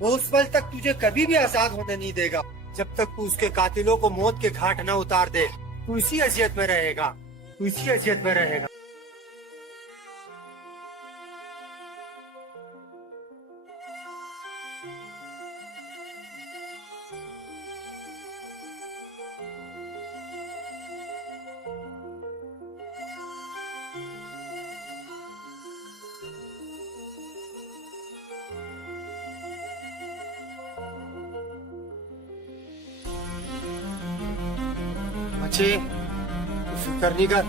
वो उस पल तक तुझे कभी भी आजाद होने नहीं देगा जब तक तू उसके कातिलों को मौत के घाट न उतार दे। तू इसी अजियत में रहेगा, तू इसी अजियत में रहेगा। बच्चे, तू फिक्र नहीं कर,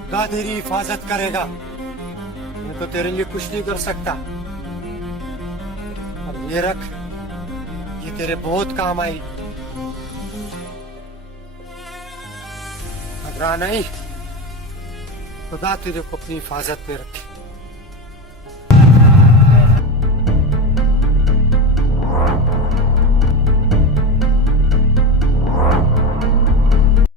खुदा तेरी हिफाजत करेगा। मैं तो तेरे लिए कुछ नहीं कर सकता। अब ये रख, ये तेरे बहुत काम आई। घबरा नहीं, खुदा तेरे को अपनी हिफाजत में रखे।